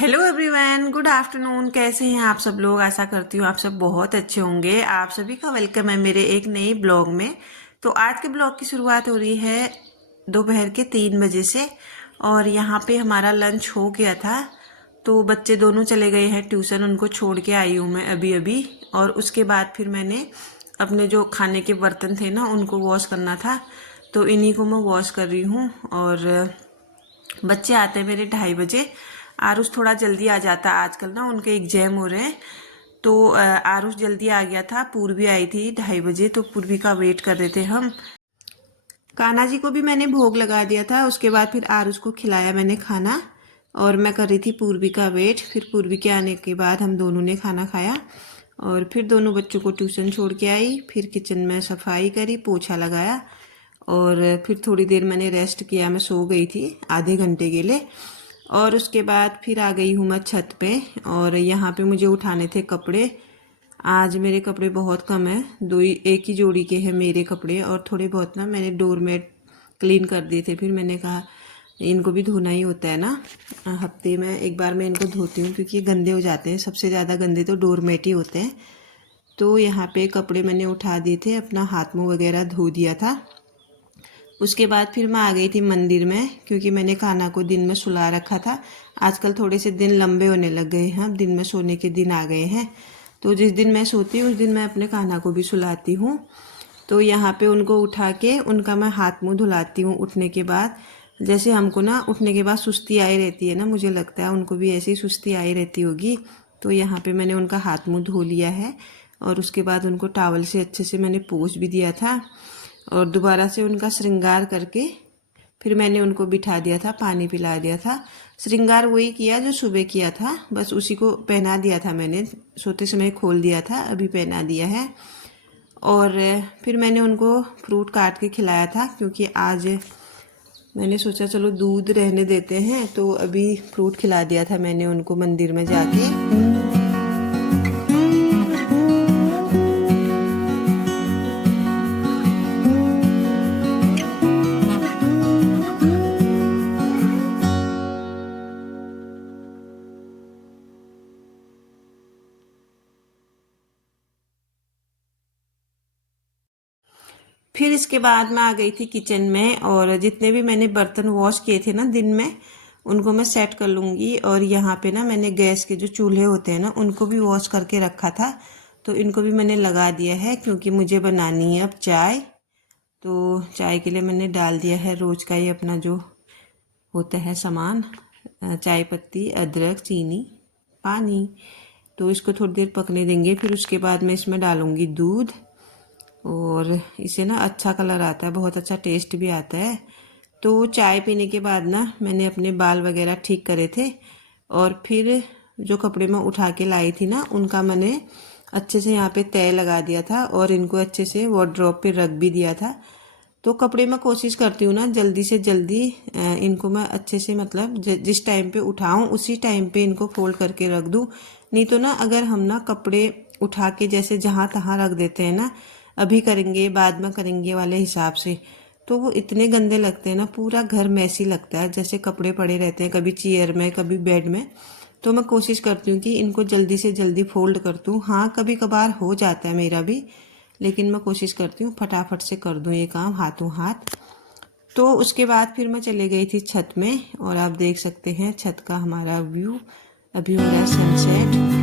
Hello everyone, good afternoon. कैसे हैं आप सब लोग? आशा करती हूँ आप सब बहुत अच्छे होंगे। आप सभी का वेलकम है मेरे एक नई ब्लॉग में। तो आज के ब्लॉग की शुरुआत हो रही है दोपहर के 3 बजे से। और यहाँ पे हमारा लंच हो गया था। तो बच्चे दोनों चले गए हैं ट्यूशन, उनको छोड़ के आई हूँ मैं अभी अभी। और उसके बाद फिर मैंने अपने जो खाने के बर्तन थे ना, उनको वॉश करना था, तो इन्हीं को मैं वॉश कर रही हूँ। और बच्चे आते हैं मेरे 2:30 बजे। आरुष थोड़ा जल्दी आ जाता है, आजकल ना उनके एग्जाम हो रहे हैं। तो आरुष जल्दी आ गया था, पूर्वी आई थी 2:30 बजे, तो पूर्वी का वेट कर रहे थे हम। कान्हा जी को भी मैंने भोग लगा दिया था, उसके बाद फिर आरुष को खिलाया मैंने खाना। और मैं कर रही थी पूर्वी का वेट। फिर पूर्वी के आने के बाद हम दोनों ने खाना खाया और फिर दोनों बच्चों को ट्यूशन छोड़ के आई। फिर किचन में सफाई करी, पोछा लगाया और फिर थोड़ी देर मैंने रेस्ट किया। मैं सो गई थी आधे घंटे के लिए। और उसके बाद फिर आ गई हूँ मैं छत पे। और यहाँ पे मुझे उठाने थे कपड़े। आज मेरे कपड़े बहुत कम है, एक ही जोड़ी के हैं मेरे कपड़े। और थोड़े बहुत ना मैंने डोरमेट क्लीन कर दिए थे। फिर मैंने कहा इनको भी धोना ही होता है ना, हफ्ते में एक बार मैं इनको धोती हूँ, क्योंकि ये गंदे हो जाते हैं। सबसे ज़्यादा गंदे तो डोरमेट ही होते हैं। तो यहाँ पे कपड़े मैंने उठा दिए थे, अपना हाथ मुँह वगैरह धो दिया था। उसके बाद फिर मैं आ गई थी मंदिर में, क्योंकि मैंने कान्हा को दिन में सुला रखा था। आजकल थोड़े से दिन लंबे होने लग गए हैं, अब दिन में सोने के दिन आ गए हैं। तो जिस दिन मैं सोती हूँ उस दिन मैं अपने कान्हा को भी सुलाती हूँ। तो यहाँ पे उनको उठा के उनका मैं हाथ मुँह धुलाती हूँ उठने के बाद। जैसे हमको ना उठने के बाद सुस्ती आई रहती है ना, मुझे लगता है उनको भी ऐसी सुस्ती आई रहती होगी। तो यहाँ पे मैंने उनका हाथ मुँह धो लिया है और उसके बाद उनको टॉवल से अच्छे से मैंने पोंछ भी दिया था। और दोबारा से उनका श्रृंगार करके फिर मैंने उनको बिठा दिया था, पानी पिला दिया था। श्रृंगार वही किया जो सुबह किया था, बस उसी को पहना दिया था मैंने। सोते समय खोल दिया था, अभी पहना दिया है। और फिर मैंने उनको फ्रूट काट के खिलाया था, क्योंकि आज मैंने सोचा चलो दूध रहने देते हैं, तो अभी फ्रूट खिला दिया था मैंने उनको मंदिर में जाके। फिर इसके बाद मैं आ गई थी किचन में, और जितने भी मैंने बर्तन वॉश किए थे ना दिन में, उनको मैं सेट कर लूँगी। और यहाँ पे ना मैंने गैस के जो चूल्हे होते हैं ना, उनको भी वॉश करके रखा था, तो इनको भी मैंने लगा दिया है, क्योंकि मुझे बनानी है अब चाय। तो चाय के लिए मैंने डाल दिया है रोज़ का ये अपना जो होता है सामान, चाय पत्ती, अदरक, चीनी, पानी। तो इसको थोड़ी देर पकने देंगे। फिर उसके बाद मैं इसमें डालूँगी दूध, और इसे ना अच्छा कलर आता है, बहुत अच्छा टेस्ट भी आता है। तो चाय पीने के बाद ना मैंने अपने बाल वगैरह ठीक करे थे, और फिर जो कपड़े मैं उठा के लाई थी ना, उनका मैंने अच्छे से यहाँ पे तय लगा दिया था और इनको अच्छे से वार्डरोब पे रख भी दिया था। तो कपड़े मैं कोशिश करती हूँ ना जल्दी से जल्दी इनको मैं अच्छे से, मतलब जिस टाइम पे उठाऊँ उसी टाइम पे इनको फोल्ड करके रख दूँ। नहीं तो ना अगर हम ना कपड़े उठा के जैसे जहाँ तहाँ रख देते हैं ना, अभी करेंगे बाद में करेंगे वाले हिसाब से, तो वो इतने गंदे लगते हैं ना, पूरा घर मैसी लगता है, जैसे कपड़े पड़े रहते हैं कभी चेयर में कभी बेड में। तो मैं कोशिश करती हूँ कि इनको जल्दी से जल्दी फोल्ड कर दूँ। हाँ, कभी कभार हो जाता है मेरा भी, लेकिन मैं कोशिश करती हूँ फटाफट से कर दूँ ये काम हाथों हाथ। तो उसके बाद फिर मैं चले गई थी छत में, और आप देख सकते हैं छत का हमारा व्यू। अभी हो रहा है सनसेट।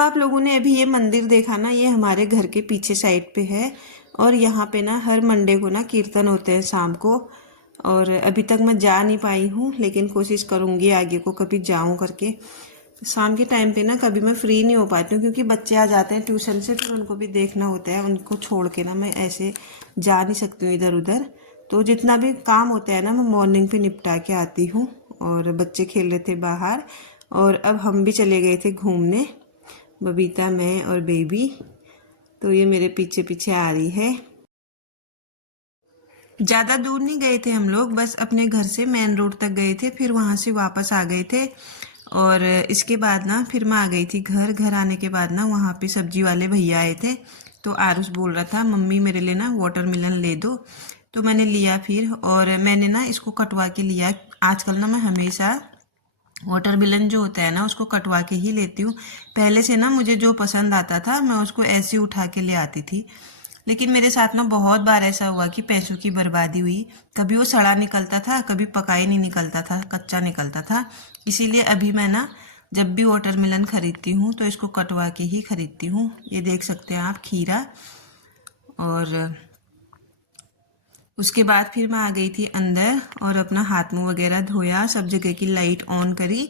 आप लोगों ने अभी ये मंदिर देखा ना, ये हमारे घर के पीछे साइड पे है। और यहाँ पे ना हर मंडे को ना कीर्तन होते हैं शाम को। और अभी तक मैं जा नहीं पाई हूँ, लेकिन कोशिश करूँगी आगे को कभी जाऊँ करके। शाम के टाइम पे ना कभी मैं फ्री नहीं हो पाती हूँ, क्योंकि बच्चे आ जाते हैं ट्यूशन से, फिर उनको भी देखना होता है। उनको छोड़ के ना मैं ऐसे जा नहीं सकती हूँ इधर उधर। तो जितना भी काम होता है ना, मैं मॉर्निंग पे निपटा के आती हूँ। और बच्चे खेल रहे थे बाहर, और अब हम भी चले गए थे घूमने, बबीता, मैं और बेबी। तो ये मेरे पीछे पीछे आ रही है। ज़्यादा दूर नहीं गए थे हम लोग, बस अपने घर से मेन रोड तक गए थे, फिर वहाँ से वापस आ गए थे। और इसके बाद ना फिर मैं आ गई थी घर। घर आने के बाद ना वहाँ पे सब्जी वाले भैया आए थे, तो आरुष बोल रहा था मम्मी मेरे लिए ना वाटरमेलन ले दो। तो मैंने लिया फिर, और मैंने ना इसको कटवा के लिया। आजकल ना मैं हमेशा वाटरमेलन जो होता है ना उसको कटवा के ही लेती हूँ। पहले से ना मुझे जो पसंद आता था मैं उसको ऐसे ही उठा के ले आती थी, लेकिन मेरे साथ ना बहुत बार ऐसा हुआ कि पैसों की बर्बादी हुई। कभी वो सड़ा निकलता था, कभी पका ही नहीं निकलता था, कच्चा निकलता था। इसीलिए अभी मैं ना जब भी वाटरमेलन खरीदती हूँ तो इसको कटवा के ही खरीदती हूँ। ये देख सकते हैं आप खीरा। और उसके बाद फिर मैं आ गई थी अंदर और अपना हाथ मुंह वगैरह धोया, सब जगह की लाइट ऑन करी।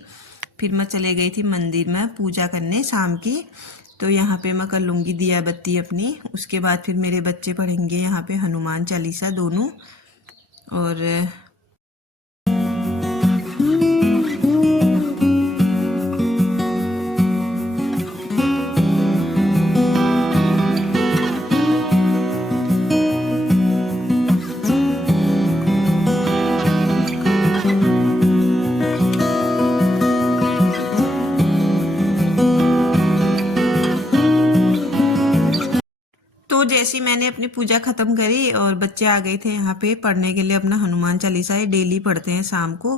फिर मैं चले गई थी मंदिर में पूजा करने शाम की। तो यहाँ पे मैं कर लूँगी दिया बत्ती अपनी। उसके बाद फिर मेरे बच्चे पढ़ेंगे यहाँ पे हनुमान चालीसा दोनों। और तो जैसी मैंने अपनी पूजा खत्म करी और बच्चे आ गए थे यहाँ पे पढ़ने के लिए अपना हनुमान चालीसा, ये डेली पढ़ते हैं शाम को।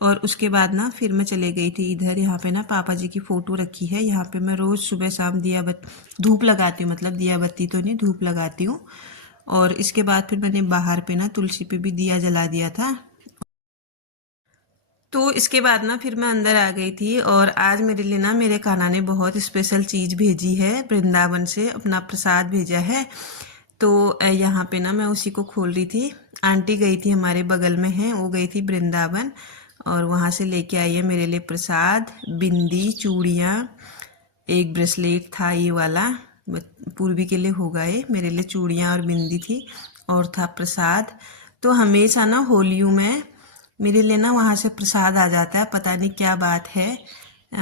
और उसके बाद ना फिर मैं चले गई थी इधर। यहाँ पे ना पापा जी की फ़ोटो रखी है। यहाँ पे मैं रोज़ सुबह शाम धूप लगाती हूँ, मतलब दिया बत्ती तो नहीं, धूप लगाती हूँ। और इसके बाद फिर मैंने बाहर पे ना तुलसी पे भी दिया जला दिया था। तो इसके बाद ना फिर मैं अंदर आ गई थी। और आज मेरे लिए ना मेरे कान्हा ने बहुत स्पेशल चीज़ भेजी है, वृंदावन से अपना प्रसाद भेजा है। तो यहाँ पे ना मैं उसी को खोल रही थी। आंटी गई थी हमारे बगल में है, वो गई थी वृंदावन और वहाँ से लेके आई है मेरे लिए प्रसाद, बिंदी, चूड़ियाँ, एक ब्रेसलेट था ये वाला, पूर्वी के लिए होगा ये, मेरे लिए चूड़ियाँ और बिंदी थी, और था प्रसाद। तो हमेशा ना होलियों में मेरे लिए ना वहाँ से प्रसाद आ जाता है, पता नहीं क्या बात है।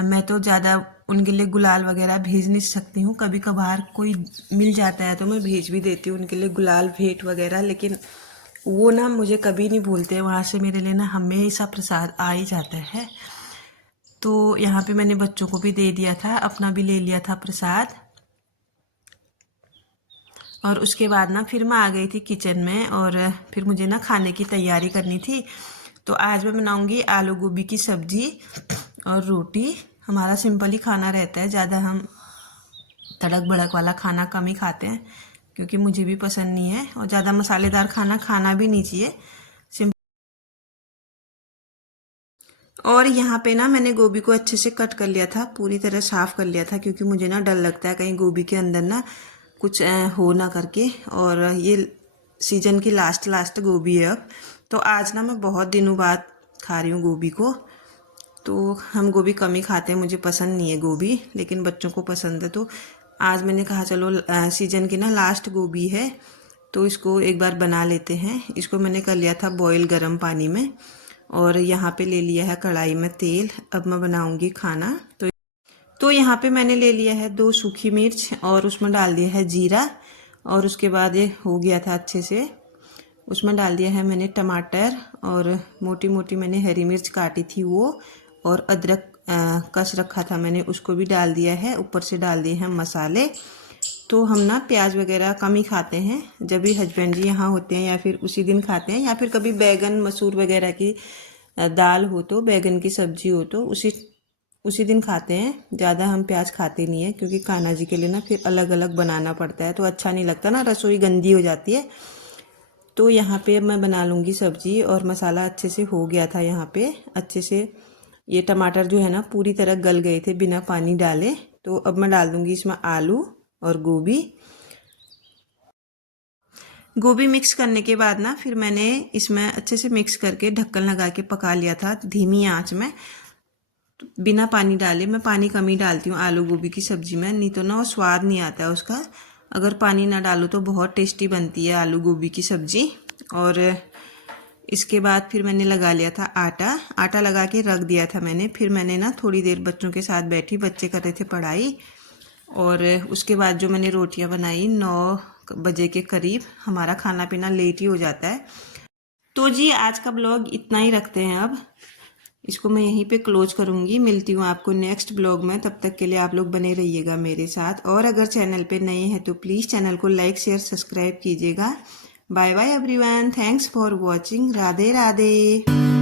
मैं तो ज़्यादा उनके लिए गुलाल वगैरह भेज नहीं सकती हूँ, कभी कभार कोई मिल जाता है तो मैं भेज भी देती हूँ उनके लिए गुलाल भेंट वगैरह, लेकिन वो ना मुझे कभी नहीं भूलते। वहाँ से मेरे लिए ना हमेशा प्रसाद आ ही जाता है। तो यहाँ पे मैंने बच्चों को भी दे दिया था, अपना भी ले लिया था प्रसाद। और उसके बाद ना फिर मैं आ गई थी किचन में और फिर मुझे ना खाने की तैयारी करनी थी। तो आज मैं बनाऊंगी आलू गोभी की सब्जी और रोटी। हमारा सिंपल ही खाना रहता है, ज़्यादा हम तड़क भड़क वाला खाना कम ही खाते हैं, क्योंकि मुझे भी पसंद नहीं है और ज़्यादा मसालेदार खाना खाना भी नहीं चाहिए। और यहाँ पे ना मैंने गोभी को अच्छे से कट कर लिया था, पूरी तरह साफ़ कर लिया था, क्योंकि मुझे ना डर लगता है कहीं गोभी के अंदर ना कुछ हो ना करके। और ये सीजन की लास्ट गोभी है अब। तो आज ना मैं बहुत दिनों बाद खा रही हूँ गोभी को। तो हम गोभी कम ही खाते हैं, मुझे पसंद नहीं है गोभी, लेकिन बच्चों को पसंद है। तो आज मैंने कहा चलो सीजन की ना लास्ट गोभी है तो इसको एक बार बना लेते हैं। इसको मैंने कर लिया था बॉईल गर्म पानी में, और यहाँ पे ले लिया है कढ़ाई में तेल। अब मैं बनाऊंगी खाना। तो यहाँ पे मैंने ले लिया है 2 सूखी मिर्च और उसमें डाल दिया है जीरा। और उसके बाद ये हो गया था अच्छे से, उसमें डाल दिया है मैंने टमाटर, और मोटी मोटी मैंने हरी मिर्च काटी थी वो, और अदरक कस रखा था मैंने उसको भी डाल दिया है। ऊपर से डाल दिए हैं मसाले। तो हम ना प्याज वगैरह कम ही खाते हैं, जब भी हस्बैंड जी यहाँ होते हैं या फिर उसी दिन खाते हैं, या फिर कभी बैगन मसूर वगैरह की दाल हो तो, बैगन की सब्जी हो तो उसी दिन खाते हैं। ज़्यादा हम प्याज खाते नहीं है, क्योंकि कान्हा जी के लिए ना फिर अलग अलग बनाना पड़ता है, तो अच्छा नहीं लगता ना, रसोई गंदी हो जाती है। तो यहाँ पे मैं बना लूँगी सब्जी। और मसाला अच्छे से हो गया था यहाँ पे अच्छे से। ये टमाटर जो है ना पूरी तरह गल गए थे बिना पानी डाले। तो अब मैं डाल दूँगी इसमें आलू और गोभी मिक्स करने के बाद ना फिर मैंने इसमें अच्छे से मिक्स करके ढक्कन लगा के पका लिया था धीमी आंच में, बिना पानी डाले। मैं पानी कम ही डालती हूँ आलू गोभी की सब्जी में, नहीं तो ना वो स्वाद नहीं आता है उसका। अगर पानी ना डालो तो बहुत टेस्टी बनती है आलू गोभी की सब्जी। और इसके बाद फिर मैंने लगा लिया था आटा लगा के रख दिया था मैंने। फिर मैंने ना थोड़ी देर बच्चों के साथ बैठी, बच्चे कर रहे थे पढ़ाई, और उसके बाद जो मैंने रोटियां बनाई 9 बजे के करीब, हमारा खाना पीना लेट ही हो जाता है। तो जी आज का ब्लॉग इतना ही रखते हैं, अब इसको मैं यहीं पे क्लोज करूंगी। मिलती हूँ आपको नेक्स्ट ब्लॉग में, तब तक के लिए आप लोग बने रहिएगा मेरे साथ। और अगर चैनल पे नए हैं तो प्लीज़ चैनल को लाइक शेयर सब्सक्राइब कीजिएगा। Bye bye everyone, thanks for watching. Radhe Radhe.